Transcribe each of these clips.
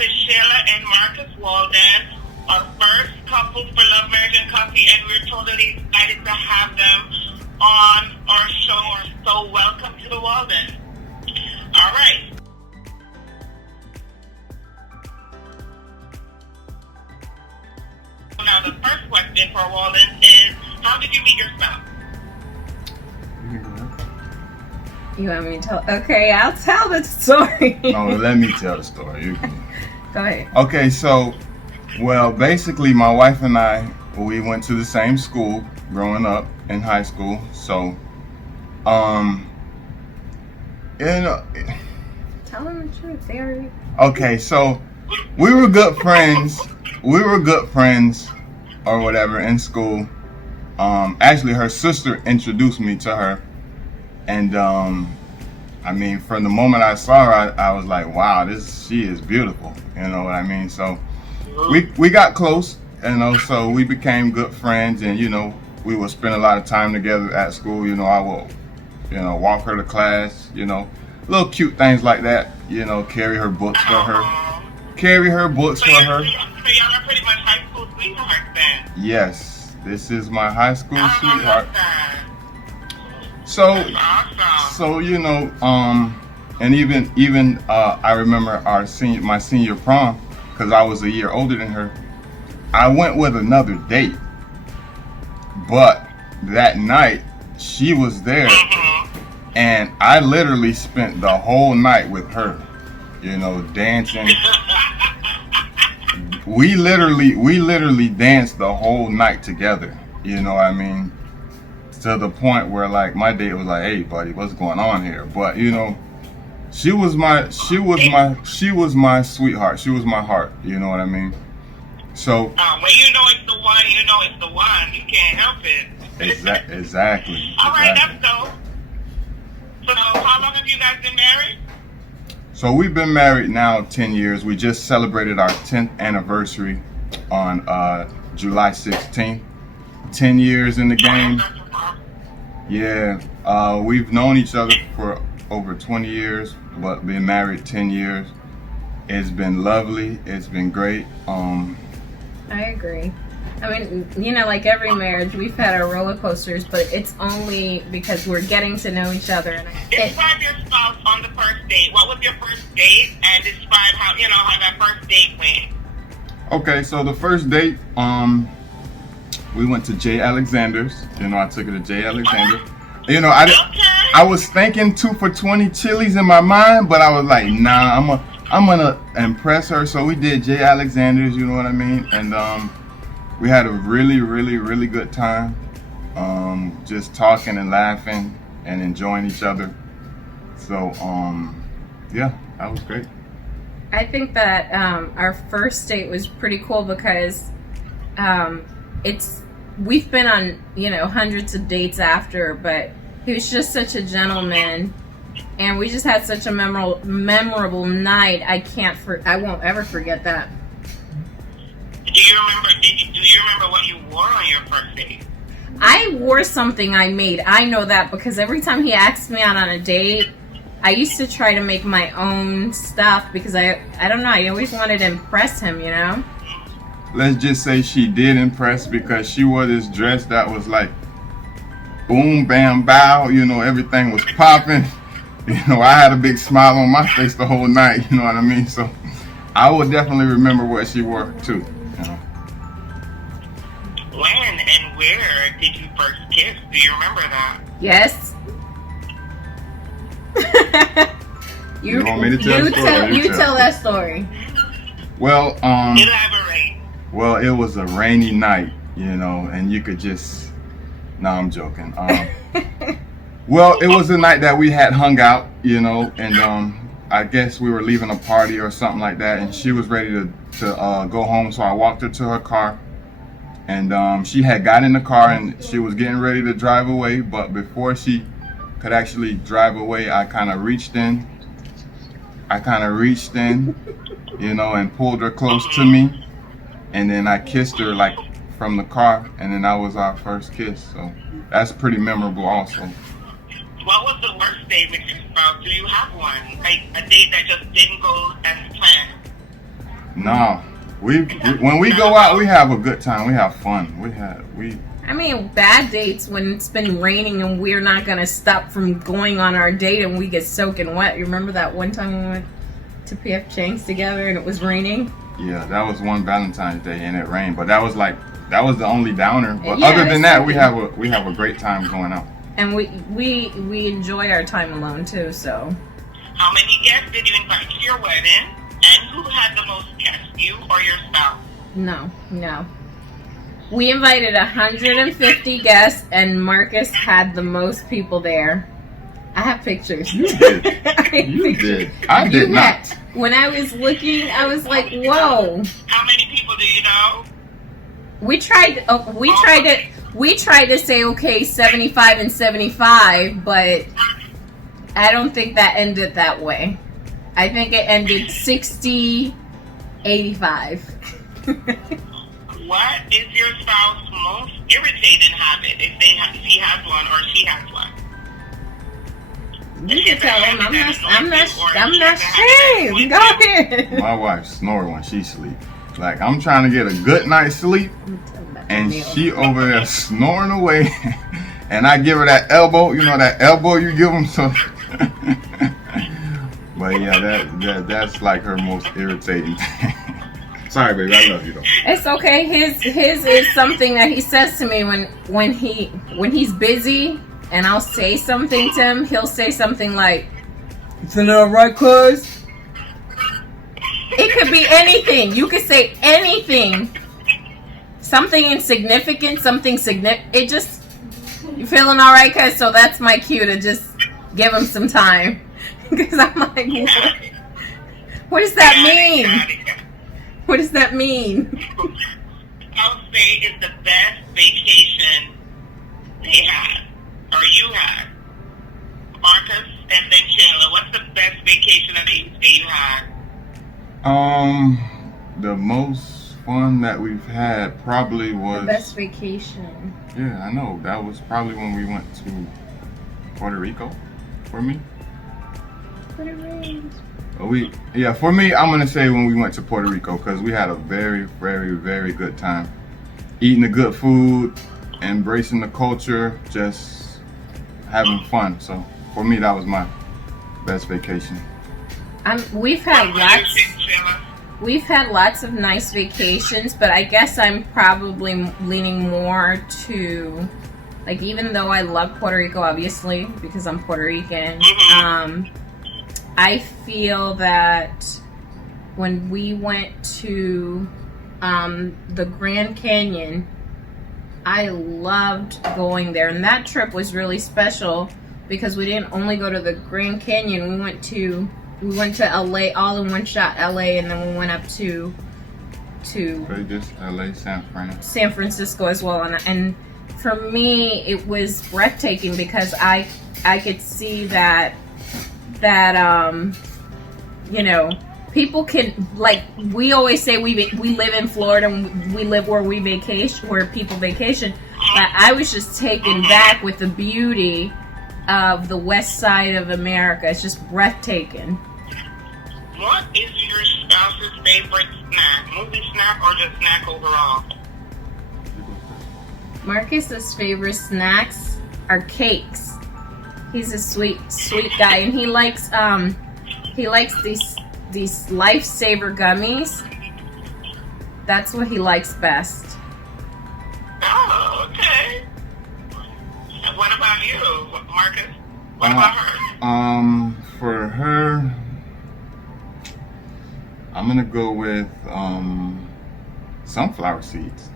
is Sheila and Marcus Walden, our first couple for Love, Marriage, and Coffee, and we're totally excited to have them on our show. So welcome to the Waldens. All right. Now, the first question for Waldens is, how did you meet your spouse? You want me to tell? Okay, I'll tell the story. No, let me tell the story. You can. Go ahead. Okay, so, well, basically, my wife and I, we went to the same school growing up in high school. So, Tell them the truth. They already. Okay, so we were good friends. We were good friends, or whatever, in school. Actually, her sister introduced me to her. And I mean, from the moment I saw her, I was like, wow, she is beautiful. You know what I mean? So we got close, so we became good friends, and we would spend a lot of time together at school. I will, walk her to class, little cute things like that. Carry her books for her. So y'all are pretty much high school sweethearts then. Yes, this is my high school sweetheart. So, and even I remember my senior prom, because I was a year older than her. I went with another date, but that night she was there, and I literally spent the whole night with her, dancing. We literally danced the whole night together. You know what I mean? To the point where, like, my date was like, "Hey, buddy, what's going on here?" But she was my sweetheart. She was my heart. You know what I mean? So when it's the one, it's the one. You can't help it. Exactly. All right, that's dope. So how long have you guys been married? So we've been married now 10 years. We just celebrated our 10th anniversary on July 16th. 10 years in the game. Yeah, we've known each other for over 20 years, but been married 10 years. It's been lovely. It's been great. I agree. I mean, like every marriage, we've had our roller coasters, but it's only because we're getting to know each other. Describe your spouse on the first date. What was your first date, and describe how that first date went. Okay, so the first date, we went to J. Alexander's. I took her to J. Alexander. I was thinking 2 for $20 Chili's in my mind, but I was like, nah, I'm gonna impress her. So we did J. Alexander's. You know what I mean? And we had a really, really, really good time. Just talking and laughing and enjoying each other. So yeah, that was great. I think that our first date was pretty cool because we've been on hundreds of dates after, but he was just such a gentleman, and we just had such a memorable night. I won't ever forget that. Do you remember what you wore on your first date? I wore something I made. I know that because every time he asked me out on a date, I used to try to make my own stuff because I don't know, I always wanted to impress him, Let's just say she did impress, because she wore this dress that was like boom, bam, bow. Everything was popping. I had a big smile on my face the whole night. You know what I mean? So I would definitely remember what she wore too. When and where did you first kiss? Do you remember that? Yes. You want me to tell the story? You tell that story. Well, elaborate. Well, it was a rainy night, and you could just... No, I'm joking. Well, it was the night that we had hung out, and I guess we were leaving a party or something like that, and she was ready to go home, so I walked her to her car, and she had got in the car, and she was getting ready to drive away, but before she could actually drive away, I kind of reached in, and pulled her close to me. And then I kissed her like from the car, and then that was our first kiss. So that's pretty memorable also. What was the worst date with your spouse? Do you have one? Like a date that just didn't go as planned? No, when we go out, we have a good time. We have fun. I mean, bad dates when it's been raining and we're not gonna stop from going on our date and we get soaking wet. You remember that one time we went to PF Chang's together and it was raining? Yeah, that was one Valentine's Day and it rained, but that was the only downer. But Yeah, other than that, okay. we have a great time going out. And we enjoy our time alone too. So, How many guests did you invite to your wedding? And who had the most guests, you or your spouse? no. We invited 150 guests, and Marcus had the most people there. I have pictures. You did. I did not. When I was looking, I was like, "Whoa!" How many people do you know? We tried to say okay, 75 and 75, but I don't think that ended that way. I think it ended 60, 85. What is your spouse most irritating habit if he has one or she has one? You can tell him I'm not ashamed. Go ahead. My wife snores when she sleeps. Like, I'm trying to get a good night's sleep, and she over there snoring away, and I give her that elbow. You know that elbow you give them. So, but yeah, that's like her most irritating thing. Sorry, baby, I love you though. It's okay. His is something that he says to me when he's busy, and I'll say something to him. He'll say something like, "Isn't that right, cuz?" It could be anything. You could say anything. Something insignificant, something significant. It just, you feeling all right, cuz? So that's my cue to just give him some time. Because I'm like, what does that mean? What does that mean? I'll say is the best vacation they had, or you had. Marcus and then Sheila, what's the best vacation that you had? The most fun that we've had probably was... The best vacation. Yeah, I know. That was probably when we went to Puerto Rico, for me. What it rains. For me, I'm going to say when we went to Puerto Rico, because we had a very, very, very good time. Eating the good food, embracing the culture, just having fun. So, for me, that was my best vacation. We've had lots of nice vacations, but I guess I'm probably leaning more to, like, even though I love Puerto Rico, obviously, because I'm Puerto Rican, I feel that when we went to the Grand Canyon, I loved going there, and that trip was really special because we didn't only go to the Grand Canyon. We went to LA all in one shot, LA, and then we went up to Vegas, LA, San Francisco as well. And for me, it was breathtaking because I could see that you know, people can, like, we always say we live in Florida and we live where where people vacation, but I was just taken back with the beauty of the west side of America. It's just breathtaking. What is your spouse's favorite snack? Movie snack or just snack overall? Marcus's favorite snacks are cakes. He's a sweet guy, and he likes these Lifesaver gummies. That's what he likes best. Oh, okay. And what about you, Marcus? What about her? For her, I'm gonna go with sunflower seeds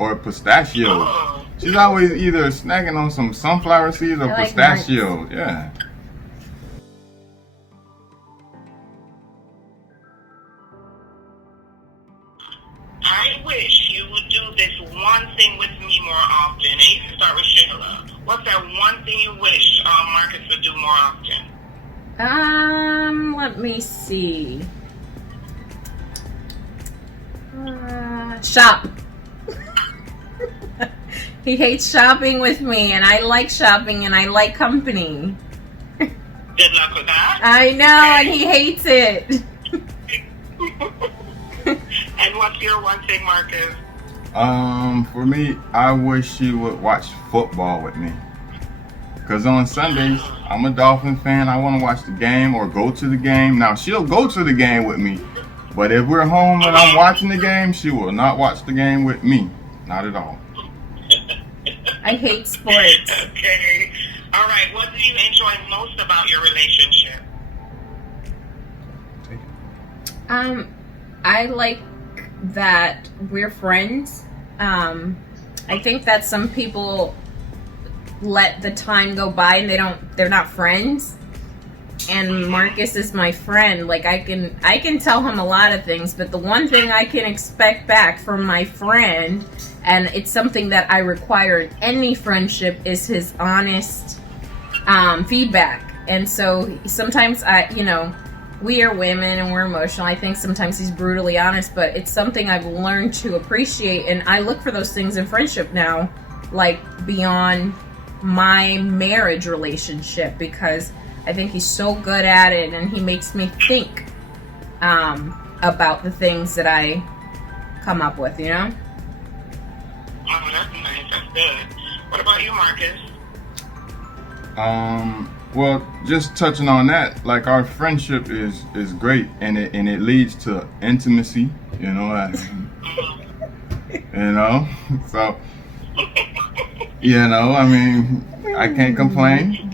or pistachios. Oh. She's always either snacking on some sunflower seeds or I like pistachios. Yeah. I wish you would do this one thing with me more often. And you can start with Sheila. What's that one thing you wish Marcus would do more often? Let me see. Shop. He hates shopping with me, and I like shopping, and I like company. Good luck with that. I know, and he hates it. And what's your one thing, Marcus? For me, I wish she would watch football with me. Because on Sundays, I'm a Dolphin fan. I want to watch the game or go to the game. Now, she'll go to the game with me. But if we're home and I'm watching the game, she will not watch the game with me. Not at all. I hate sports. Okay. All right. What do you enjoy most about your relationship? I like that we're friends. I think that some people let the time go by and they're not friends. And Marcus is my friend. Like I can tell him a lot of things, but the one thing I can expect back from my friend, and it's something that I require in any friendship, is his honest feedback. And so sometimes we are women and we're emotional. I think sometimes he's brutally honest, but it's something I've learned to appreciate, and I look for those things in friendship now, like beyond my marriage relationship, because I think he's so good at it, and he makes me think about the things that I come up with, Oh, that's nice. That's good. What about you, Marcus? Well, just touching on that, like our friendship is great, and it leads to intimacy, so, I mean, I can't complain.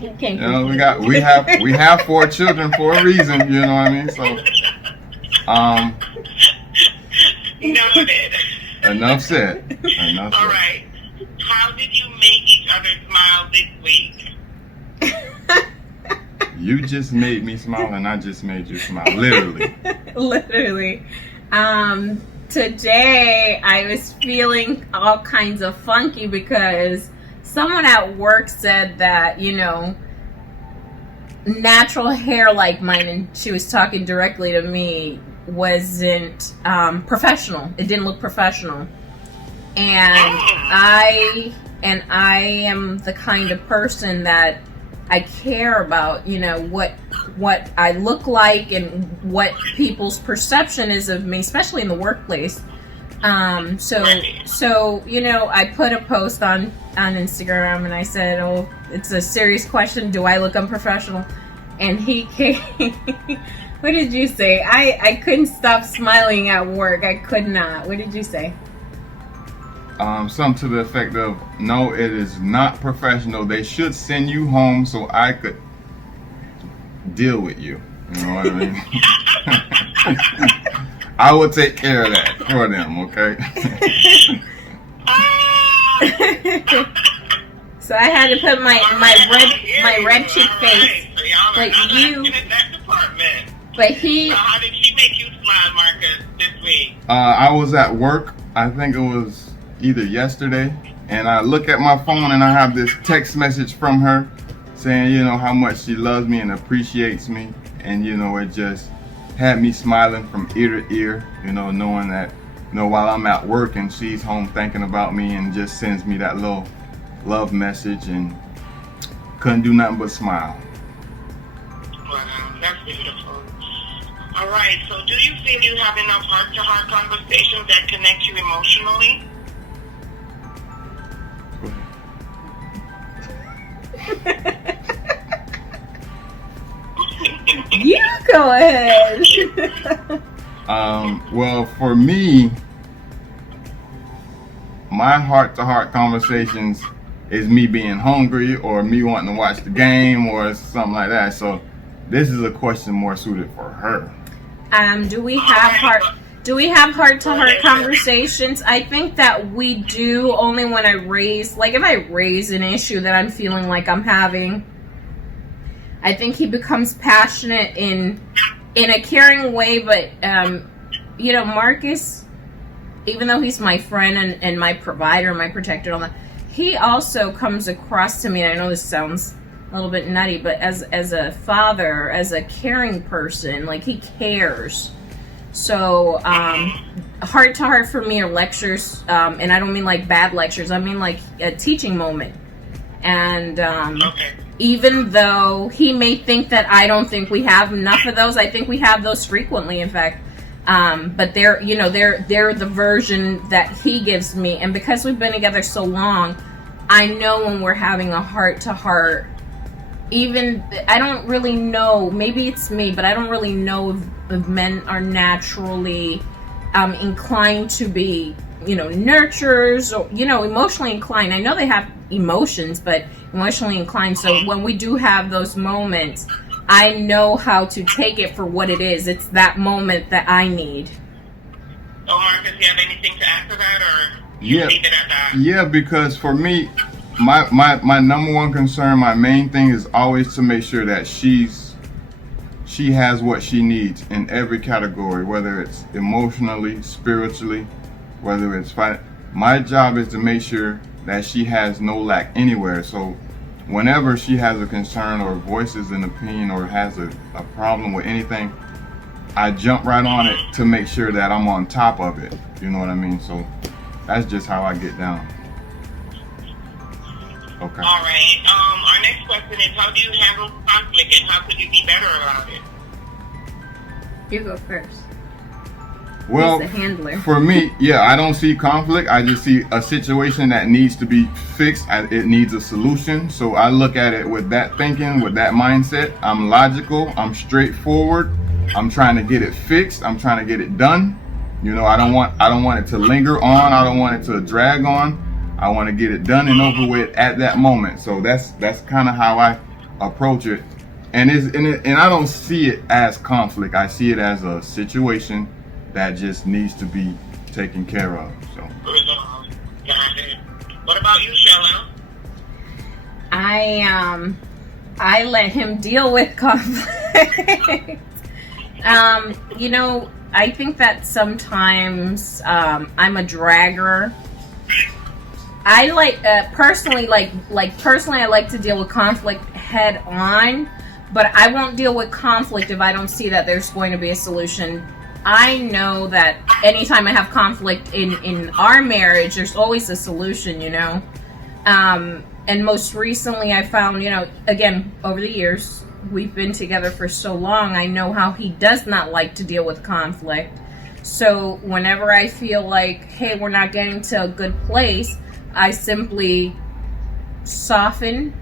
We have 4 children for a reason, you know what I mean? So, Noted. Enough said. All right. How did you make each other smile this week? You just made me smile, and I just made you smile, literally. Literally. Today I was feeling all kinds of funky because someone at work said that, natural hair like mine, and she was talking directly to me, wasn't professional. It didn't look professional. And I am the kind of person that I care about, what I look like and what people's perception is of me, especially in the workplace. So I put a post on Instagram, and I said, "Oh, it's a serious question. Do I look unprofessional?" And he came. What did you say? I couldn't stop smiling at work. I could not. What did you say? Something to the effect of, no, it is not professional. They should send you home so I could deal with you. You know what I mean? I will take care of that for them, okay? So I had to put my red cheek face. Like you. But he. So how did she make you smile, Marcus, this week? I was at work. I think it was either yesterday, and I look at my phone and I have this text message from her saying, how much she loves me and appreciates me, and it just had me smiling from ear to ear, knowing that, while I'm at work and she's home thinking about me, and just sends me that little love message, and couldn't do nothing but smile. Wow, that's beautiful. All right, so do you feel you have enough heart-to-heart conversations that connect you emotionally? You go ahead. Well, for me, my heart-to-heart conversations is me being hungry or me wanting to watch the game or something like that. So this is a question more suited for her. Do we have heart-to-heart conversations? I think that we do, only when I raise, like if I raise an issue that I'm feeling like I'm having. I think he becomes passionate in a caring way, but Marcus, even though he's my friend and my provider, my protector, all that, he also comes across to me, and I know this sounds a little bit nutty, but as a father, as a caring person, like he cares. So heart to heart for me are lectures, and I don't mean like bad lectures, I mean like a teaching moment. And even though he may think that I don't think we have enough of those, I think we have those frequently. In fact, But they're, you know, they're the version that he gives me. And because we've been together so long, I know when we're having a heart to heart. Even, I don't really know, maybe it's me, but I don't really know if men are naturally inclined to be, you know, nurturers or, you know, emotionally inclined. I know they have emotions, but emotionally inclined. So when we do have those moments, I know how to take it for what it is. It's that moment that I need. So, Marcus, do you have anything to add to that, or you leave it at that? Yeah, because for me, my number one concern, my main thing is always to make sure that she has what she needs in every category, whether it's emotionally, spiritually, whether it's my job is to make sure that she has no lack anywhere. So whenever she has a concern or voices an opinion or has a problem with anything, I jump right on it to make sure that I'm on top of it. You know what I mean? So that's just how I get down. Okay. All right. Our next question is, how do you handle conflict and how could you be better about it? You go first. Well, He's the handler. For me, yeah, I don't see conflict. I just see a situation that needs to be fixed. It needs a solution. So I look at it with that thinking, with that mindset. I'm logical. I'm straightforward. I'm trying to get it fixed. I'm trying to get it done. You know, I don't want it to linger on. I don't want it to drag on. I want to get it done and over with at that moment. So that's kind of how I approach it. And I don't see it as conflict. I see it as a situation that just needs to be taken care of. So. Got it. What about you, Shella? I let him deal with conflict. You know, I think that sometimes I'm a dragger. I like personally I like to deal with conflict head on, but I won't deal with conflict if I don't see that there's going to be a solution. I know that anytime I have conflict in our marriage, there's always a solution, you know. And most recently I found, you know, again, over the years, we've been together for so long, I know how he does not like to deal with conflict. So whenever I feel like, hey, we're not getting to a good place, I simply soften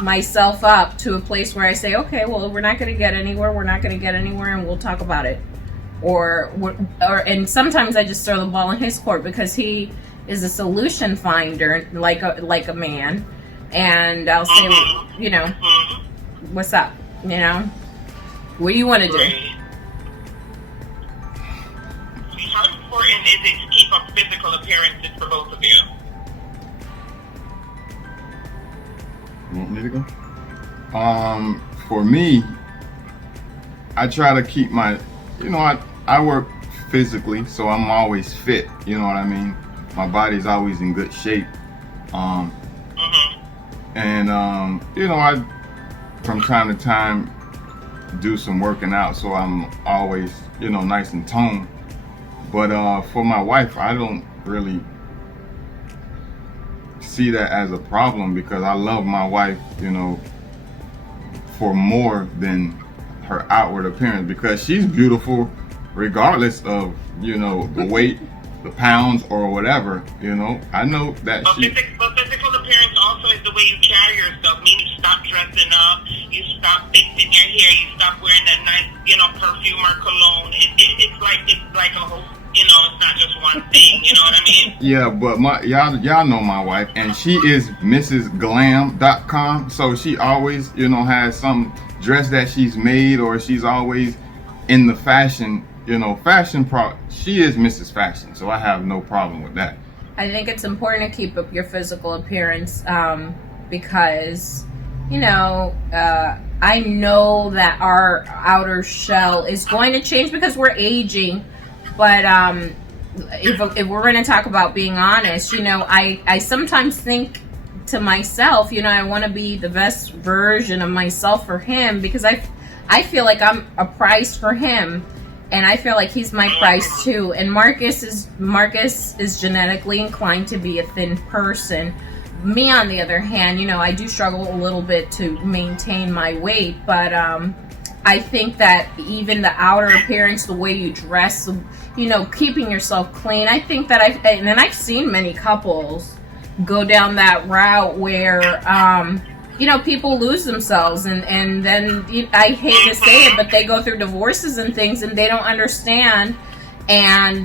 myself up to a place where I say, okay, well, we're not going to get anywhere, and we'll talk about it. And sometimes I just throw the ball in his court because he is a solution finder, like a man. And I'll say, you know, what's up? You know, what do you want to do? How important is it to keep up physical appearances for both of you? You want me to go? For me, I try to keep my, you know, I work physically, so I'm always fit. You know what I mean? My body's always in good shape. And you know, I from time to time do some working out, so I'm always, you know, nice and toned. But for my wife, I don't really see that as a problem because I love my wife, you know, for more than her outward appearance, because she's beautiful regardless of, you know, the weight, the pounds, or whatever. You know, I know that but physical appearance also is the way you carry yourself. Meaning you stop dressing up, you stop fixing your hair, you stop wearing that nice, you know, perfume or cologne. It's like a whole, you know, it's not just one thing. You know what I mean? Yeah, but y'all know my wife, and she is MrsGlam.com. So she always, you know, has some dress that she's made, or she's always in the fashion. You know, she is Mrs. Fashion, so I have no problem with that. I think it's important to keep up your physical appearance because, you know, I know that our outer shell is going to change because we're aging. But if we're going to talk about being honest, you know, I sometimes think to myself, you know, I want to be the best version of myself for him because I feel like I'm a prize for him. And I feel like he's my prize too. And Marcus is genetically inclined to be a thin person. Me, on the other hand, you know, I do struggle a little bit to maintain my weight. But I think that even the outer appearance, the way you dress, you know, keeping yourself clean. I think that I've seen many couples go down that route where, you know, people lose themselves, and then I hate to say it, but they go through divorces and things, and they don't understand, and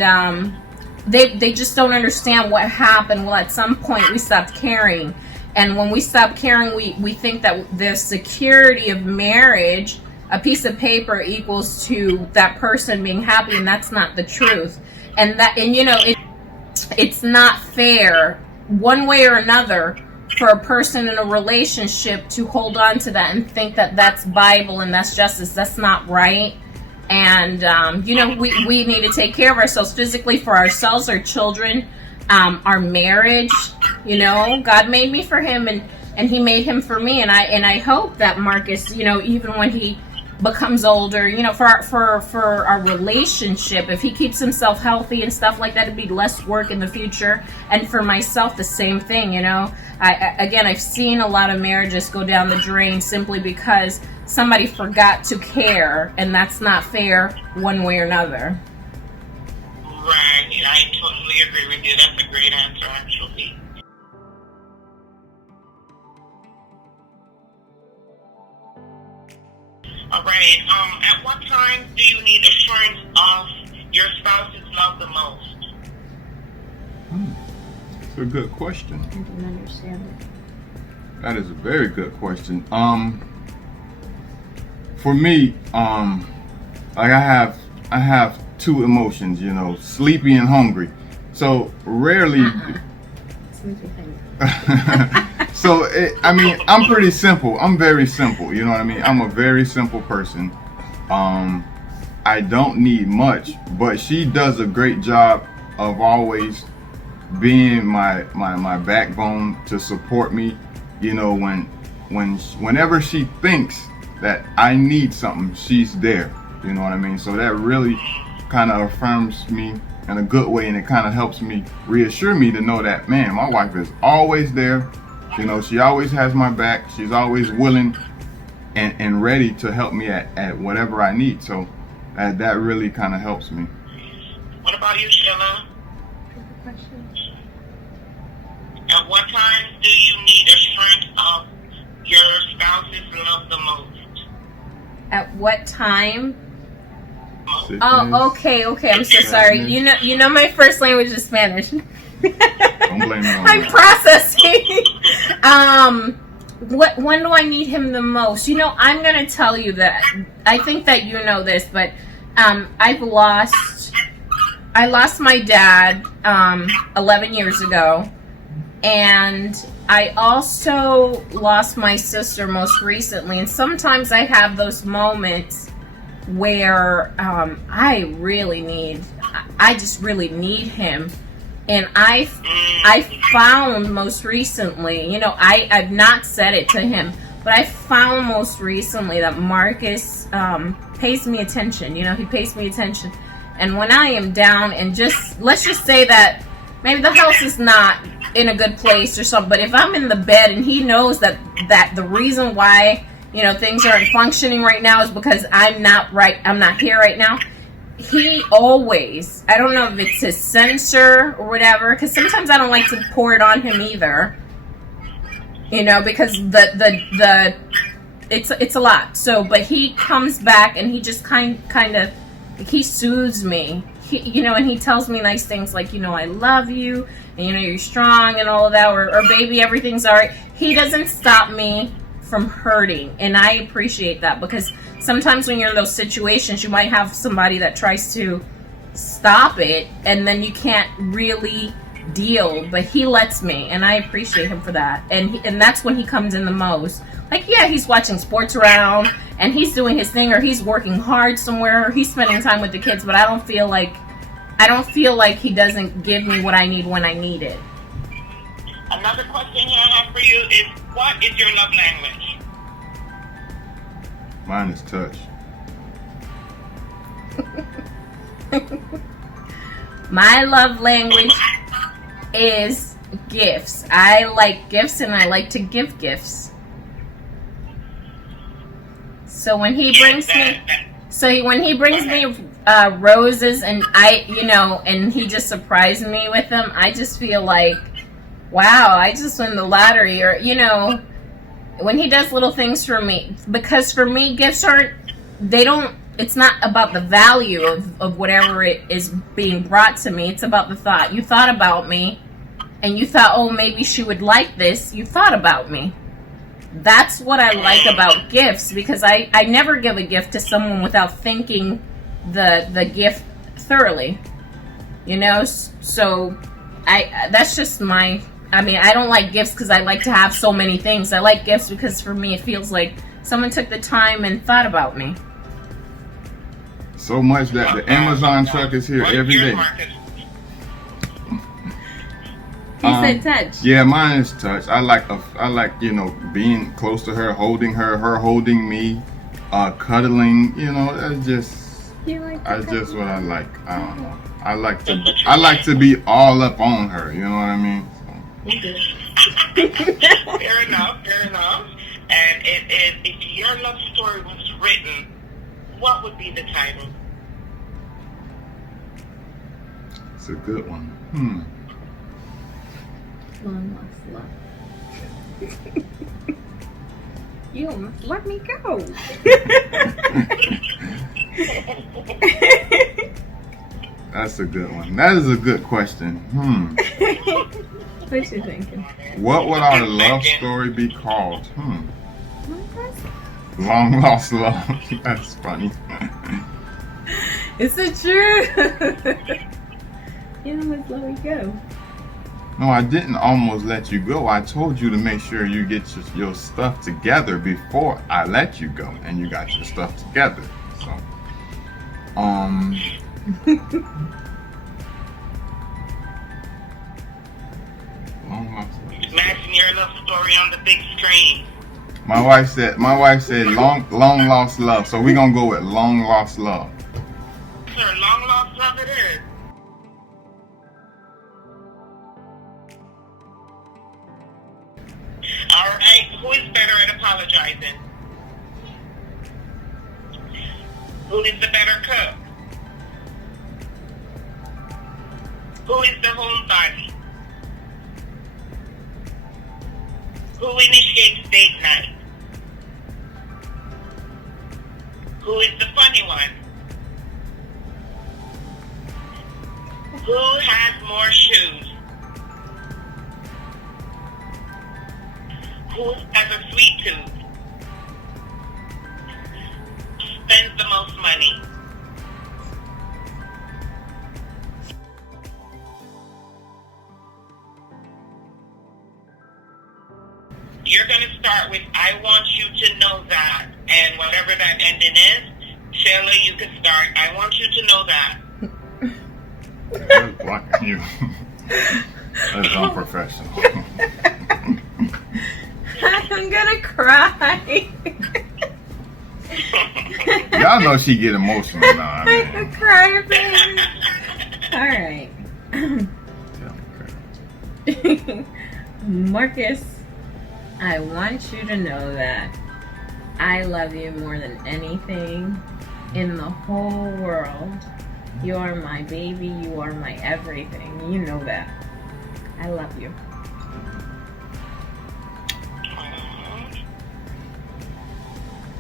they just don't understand what happened. Well, at some point we stopped caring, and when we stop caring, we think that the security of marriage, a piece of paper, equals to that person being happy, and that's not the truth. And you know, it's not fair one way or another for a person in a relationship to hold on to that and think that that's Bible and that's justice. That's not right. And you know, we need to take care of ourselves physically, for ourselves, our children, our marriage. You know, God made me for him, and he made him for me, and I hope that Marcus, you know, even when he becomes older, you know, for our relationship, if he keeps himself healthy and stuff like that, it'd be less work in the future. And for myself, the same thing. You know, I've seen a lot of marriages go down the drain simply because somebody forgot to care, and that's not fair one way or another. Right, I totally agree with you. That's a great answer, actually. All right. At what time do you need assurance of your spouse's love the most? That's a good question. I didn't understand it. That is a very good question. For me, like I have two emotions, you know, sleepy and hungry. So rarely. Sleepy thing. So I mean, I'm pretty simple. I'm very simple. You know what I mean? I'm a very simple person. I don't need much, but she does a great job of always being my backbone to support me. You know, whenever she thinks that I need something, she's there. You know what I mean? So that really kind of affirms me in a good way, and it kind of helps me, reassure me to know that, man, my wife is always there. You know, she always has my back. She's always willing and ready to help me at whatever I need. So that really kind of helps me. What about you, Sheila? At what time do you need assurance of your spouse's love the most? At what time? Sickness. Oh, okay. I'm so sorry. You know, my first language is Spanish. Don't blame me on I'm that. processing. When do I need him the most? You know, I'm gonna tell you that. I think that you know this, but I lost my dad 11 years ago, and I also lost my sister most recently. And sometimes I have those moments where I just really need him. And I found most recently, you know, I've not said it to him, but I found most recently that Marcus pays me attention. You know, he pays me attention. And when I am down, and let's just say that maybe the house is not in a good place or something, but if I'm in the bed and he knows that the reason why, you know, things aren't functioning right now is because I'm not here right now, he always, I don't know if it's his censor or whatever, because sometimes I don't like to pour it on him either, you know, because it's a lot. So, but he comes back and he just kind of he soothes me, you know, and he tells me nice things like, you know, I love you, and you know, you're strong and all of that, or baby, everything's all right. He doesn't stop me from hurting, and I appreciate that, because sometimes when you're in those situations, you might have somebody that tries to stop it, and then you can't really deal, but he lets me, and I appreciate him for that. And that's when he comes in the most. Like, yeah, he's watching sports around, and he's doing his thing, or he's working hard somewhere, or he's spending time with the kids, but I don't feel like he doesn't give me what I need when I need it. Another question I have for you is, what is your love language? Mine is touch. My love language is gifts. I like gifts, and I like to give gifts. So when he brings me roses and and he just surprised me with them, I just feel like, wow, I just won the lottery. Or, when he does little things for me, because for me, gifts it's not about the value of whatever it is being brought to me. It's about the thought. You thought about me, and you thought, oh, maybe she would like this. You thought about me. That's what I like about gifts, because I never give a gift to someone without thinking the gift thoroughly. So that's just I don't like gifts because I like to have so many things. I like gifts because for me it feels like someone took the time and thought about me. So much that the Amazon truck is here every day. He said touch. Yeah, mine is touch. I like being close to her, holding her holding me, cuddling. That's just what I like. I don't know. I like to be all up on her. You know what I mean? Fair enough. And if your love story was written, what would be the title? It's a good one. Long lost love. You almost let me go. That's a good one. That is a good question. What you thinking? What would our love story be called? Long lost love. That's funny. Is it true? You almost let me go. No, I didn't almost let you go. I told you to make sure you get your stuff together before I let you go, and you got your stuff together. So, Imagine your love story on the big screen. My wife said long lost love. So we're gonna go with long lost love. Sir, long lost love it is. All right, who is better at apologizing? Who is the better cook? Who is the homebody? Who initiates date night? Who is the funny one? Who has more shoes? Who has a sweet tooth? Spends the most money? You're going to start with, I want you to know that. And whatever that ending is, Sheila, you can start, I want you to know that. That's blocking you. That's unprofessional. I'm gonna cry. Y'all know she get emotional now. I'm gonna cry, baby. Alright. Marcus, I want you to know that I love you more than anything in the whole world. You are my baby. You are my everything. You know that. I love you.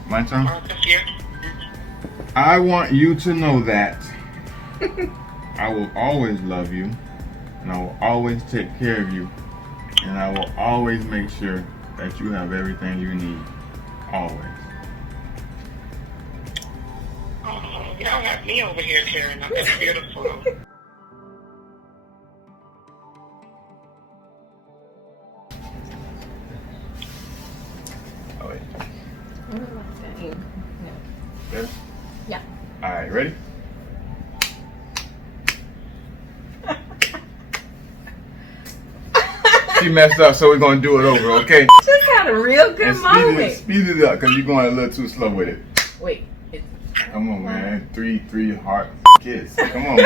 My turn? I want you to know that I will always love you, and I will always take care of you, and I will always make sure that you have everything you need. Always. Oh, y'all have me over here tearing up. That's beautiful. Oh, wait. Yeah. Good? Yeah. Alright, ready? She messed up, so we're going to do it over, okay? Just had a real good moment. Speed it up, because you're going a little too slow with it. Wait. Come on, man. Three heart kiss. Come on.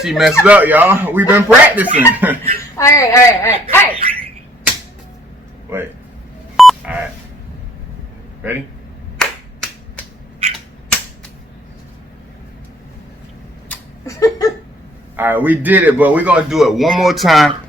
She messed up, y'all. We've been practicing. All right. Wait. All right. Ready? All right, we did it, but we're gonna do it one more time.